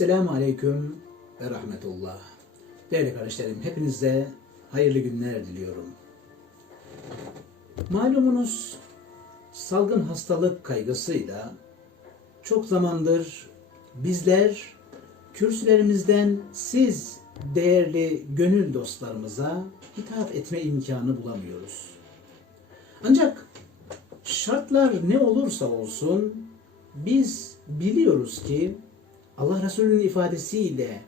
Esselamu Aleyküm ve Rahmetullah. Değerli kardeşlerim, hepinize hayırlı günler diliyorum. Malumunuz salgın hastalık kaygısıyla çok zamandır bizler kürsülerimizden siz değerli gönül dostlarımıza hitap etme imkanı bulamıyoruz. Ancak şartlar ne olursa olsun biz biliyoruz ki Allah Resulü'nün ifadesiyle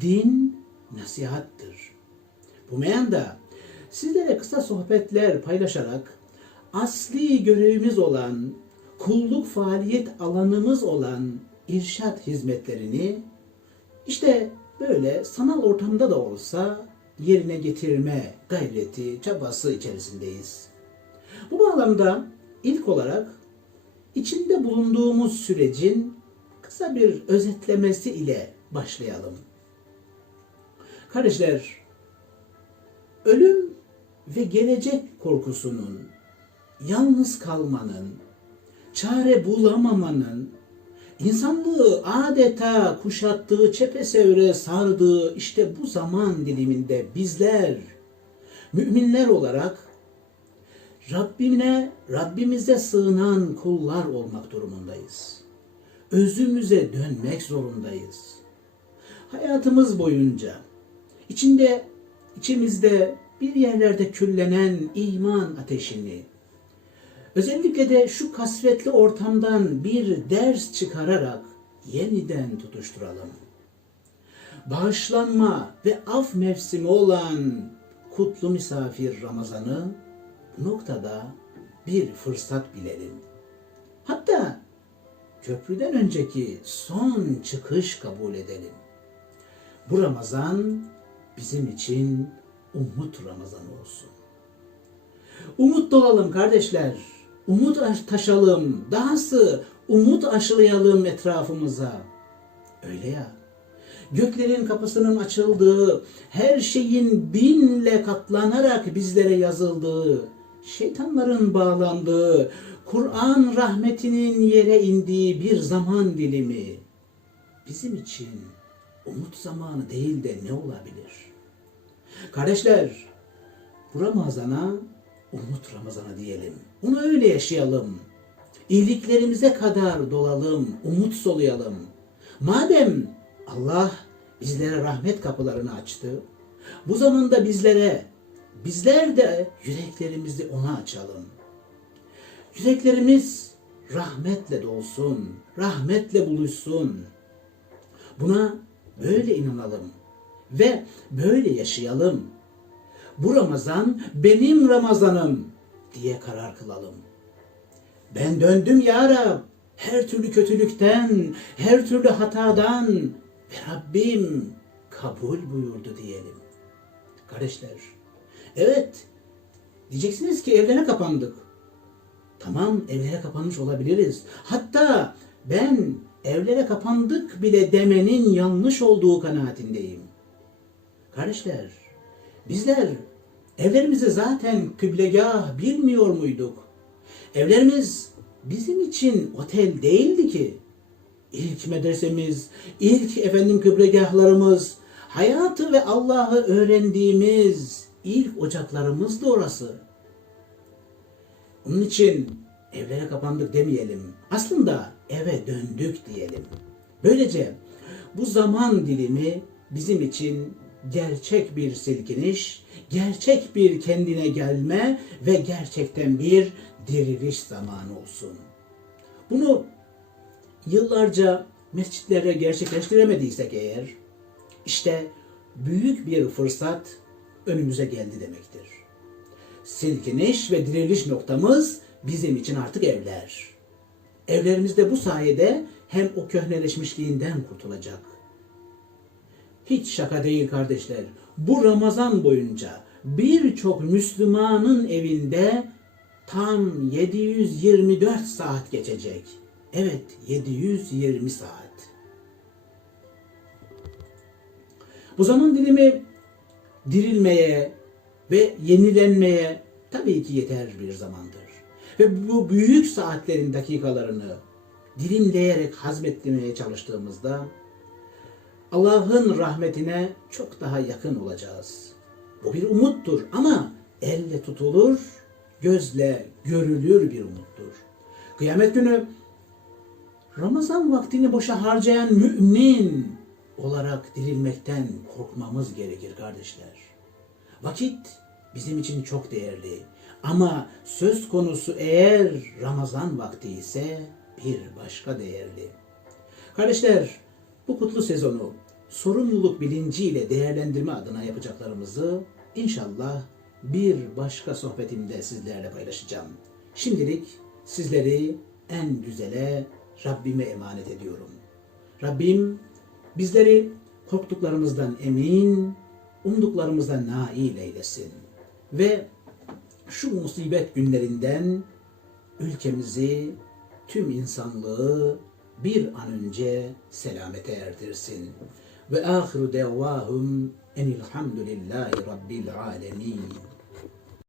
din nasihattır. Bu meyanda sizlere kısa sohbetler paylaşarak asli görevimiz olan, kulluk faaliyet alanımız olan irşat hizmetlerini işte böyle sanal ortamda da olsa yerine getirme gayreti, çabası içerisindeyiz. Bu bağlamda ilk olarak içinde bulunduğumuz sürecin kısa bir özetlemesi ile başlayalım. Kardeşler, ölüm ve gelecek korkusunun, yalnız kalmanın, çare bulamamanın, insanlığı adeta kuşattığı, çepeçevre sardığı işte bu zaman diliminde bizler, müminler olarak Rabbine, Rabbimize sığınan kullar olmak durumundayız. Özümüze dönmek zorundayız. Hayatımız boyunca içinde içimizde bir yerlerde küllenen iman ateşini özellikle de şu kasvetli ortamdan bir ders çıkararak yeniden tutuşturalım. Bağışlanma ve af mevsimi olan kutlu misafir Ramazan'ı noktada bir fırsat bilelim. Köprüden önceki son çıkış kabul edelim. Bu Ramazan bizim için umut Ramazanı olsun. Umut dolalım kardeşler. Umut taşalım. Dahası umut aşılayalım etrafımıza. Öyle ya. Göklerin kapısının açıldığı, her şeyin binle katlanarak bizlere yazıldığı, şeytanların bağlandığı, Kur'an rahmetinin yere indiği bir zaman dilimi bizim için umut zamanı değil de ne olabilir? Kardeşler, bu Ramazan'a umut Ramazan'a diyelim. Onu öyle yaşayalım. İyiliklerimize kadar dolalım, umut soluyalım. Madem Allah bizlere rahmet kapılarını açtı, bu zamanda bizlere, bizler de yüreklerimizi ona açalım. Yüreklerimiz rahmetle dolsun, rahmetle buluşsun. Buna böyle inanalım ve böyle yaşayalım. Bu Ramazan benim Ramazanım diye karar kılalım. Ben döndüm ya Rab her türlü kötülükten, her türlü hatadan ve Rabbim kabul buyurdu diyelim. Kardeşler, evet diyeceksiniz ki evlere kapandık. Tamam evlere kapanmış olabiliriz. Hatta ben evlere kapandık bile demenin yanlış olduğu kanaatindeyim. Kardeşler, bizler evlerimizi zaten kıblegah bilmiyor muyduk? Evlerimiz bizim için otel değildi ki. İlk medresemiz, ilk efendim kıblegahlarımız, hayatı ve Allah'ı öğrendiğimiz ilk ocaklarımız da orası. Onun için evlere kapandık demeyelim. Aslında eve döndük diyelim. Böylece bu zaman dilimi bizim için gerçek bir silkiniş, gerçek bir kendine gelme ve gerçekten bir diriliş zamanı olsun. Bunu yıllarca mescitlerde gerçekleştiremediysek eğer, işte büyük bir fırsat önümüze geldi demektir. Silkiniş ve diriliş noktamız bizim için artık evler. Evlerimizde bu sayede hem o köhneleşmişliğinden kurtulacak. Hiç şaka değil kardeşler. Bu Ramazan boyunca birçok Müslümanın evinde tam 724 saat geçecek. Evet, 720 saat. Bu zaman dilimi dirilmeye ve yenilenmeye tabii ki yeter bir zamandır. Ve bu büyük saatlerin dakikalarını dilimleyerek hazmettirmeye çalıştığımızda Allah'ın rahmetine çok daha yakın olacağız. Bu bir umuttur ama elle tutulur, gözle görülür bir umuttur. Kıyamet günü Ramazan vaktini boşa harcayan mümin olarak dirilmekten korkmamız gerekir kardeşler. Vakit bizim için çok değerli. Ama söz konusu eğer Ramazan vakti ise bir başka değerli. Kardeşler, bu kutlu sezonu sorumluluk bilinciyle değerlendirme adına yapacaklarımızı inşallah bir başka sohbetimde sizlerle paylaşacağım. Şimdilik sizleri en güzele Rabbime emanet ediyorum. Rabbim bizleri korktuklarımızdan emin, umduklarımızdan nail eylesin. Ve şu musibet günlerinden ülkemizi, tüm insanlığı bir an önce selamete erdirsin. Ve ahiru devahum enilhamdülillahi rabbil alemin.